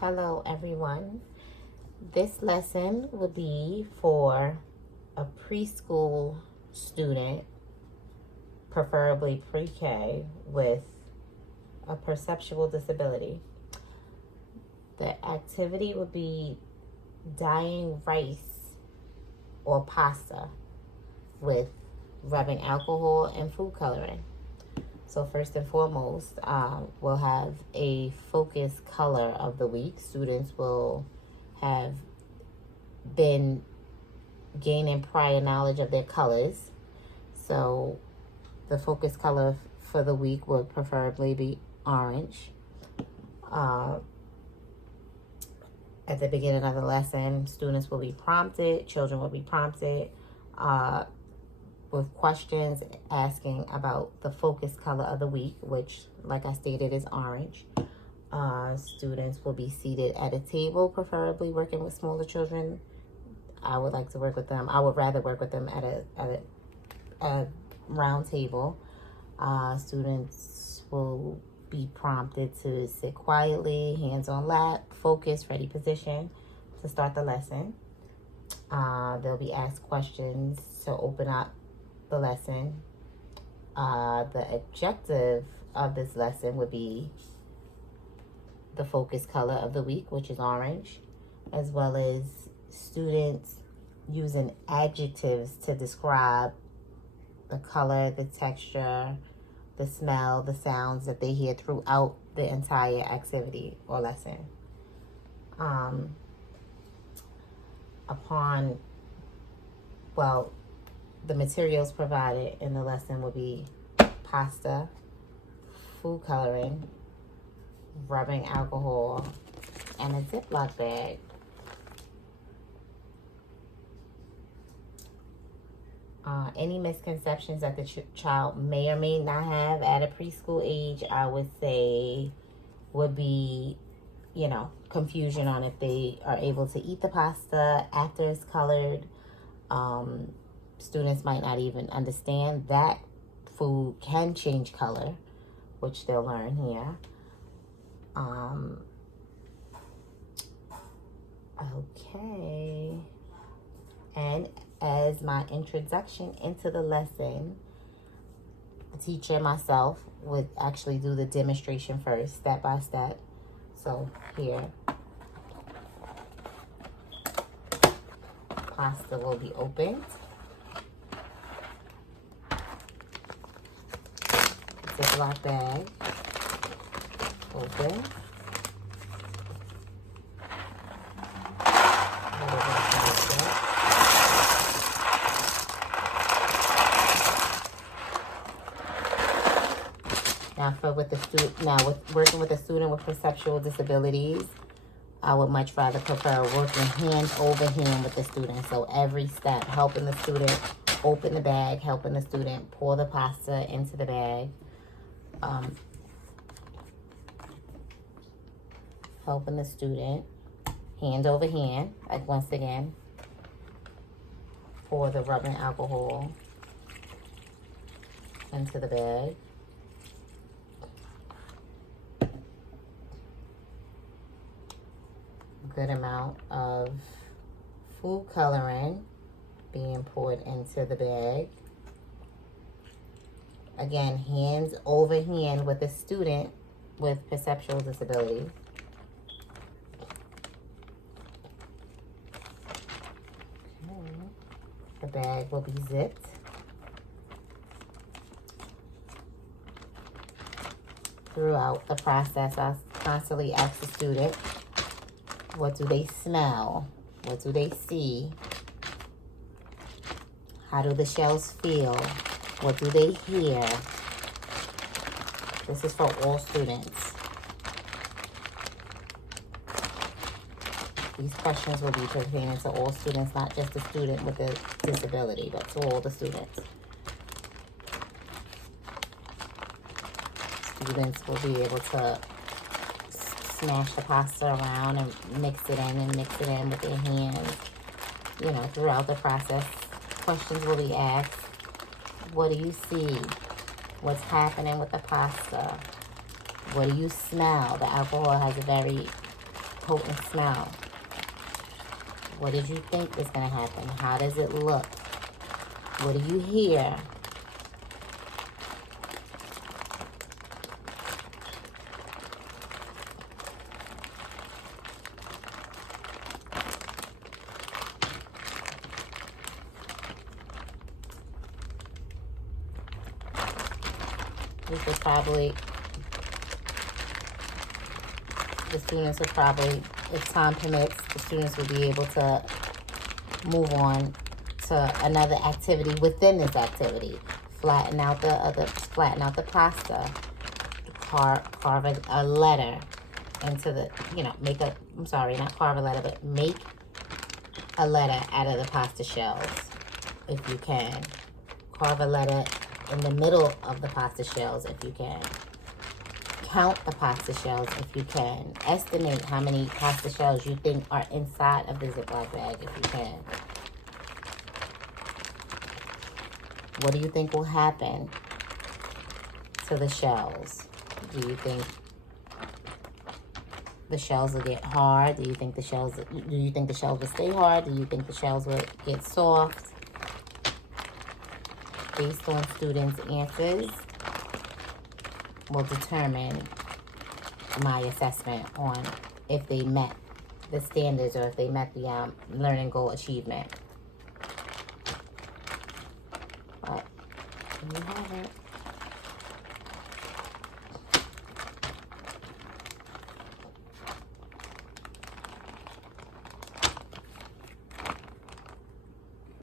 Hello everyone. This lesson will be for a preschool student, preferably pre-K, with a perceptual disability. The activity would be dyeing rice or pasta with rubbing alcohol and food coloring. So first and foremost, we'll have a focus color of the week. Students will have been gaining prior knowledge of their colors. So the focus color for the week would preferably be orange. At the beginning of the lesson, students will be prompted, children will be prompted with questions asking about the focus color of the week, which, like I stated, is orange. Students will be seated at a table, preferably working with smaller children. I would like to work with them. I would rather work with them at a round table. Students will be prompted to sit quietly, hands on lap, focus, ready position to start the lesson. They'll be asked questions to open up the lesson. The objective of this lesson would be the focus color of the week, which is orange, as well as students using adjectives to describe the color, the texture, the smell, the sounds that they hear throughout the entire activity or lesson. The materials provided in the lesson will be pasta, food coloring, rubbing alcohol, and a Ziploc bag. Any misconceptions that the child may or may not have at a preschool age, I would say, would be, confusion on if they are able to eat the pasta after it's colored. Students might not even understand that food can change color, which they'll learn here. Okay. And as my introduction into the lesson, the teacher and myself would actually do the demonstration first, step by step. So here, pasta will be opened. Ziploc bag, open. With working with a student with perceptual disabilities, I would much rather prefer working hand over hand with the student. So every step, helping the student open the bag, helping the student pour the pasta into the bag, helping the student hand over hand, like once again, pour the rubbing alcohol into the bag. Good amount of food coloring being poured into the bag. Again, hands over hand with a student with perceptual disability. Okay. The bag will be zipped. Throughout the process, I constantly ask the student, what do they smell? What do they see? How do the shells feel? What do they hear? This is for all students. These questions will be pertaining to all students, not just the student with a disability, but to all the students. Students will be able to smash the pasta around and mix it in with their hands, throughout the process. Questions will be asked. What do you see? What's happening with the pasta? What do you smell? The alcohol has a very potent smell. What did you think is going to happen? How does it look? What do you hear? We should probably, the students will probably, if time permits, the students will be able to move on to another activity within this activity. Flatten out the pasta. Carve a letter into the, make a, I'm sorry, not carve a letter, but make a letter out of the pasta shells, if you can. Carve a letter in the middle of the pasta shells, if you can. Count the pasta shells, if you can. Estimate how many pasta shells you think are inside of the Ziploc bag, if you can. What do you think will happen to the shells? Do you think the shells will get hard? Do you think the shells will stay hard? Do you think the shells will get soft? Based on students' answers will determine my assessment on if they met the standards or if they met the learning goal achievement. But you have it.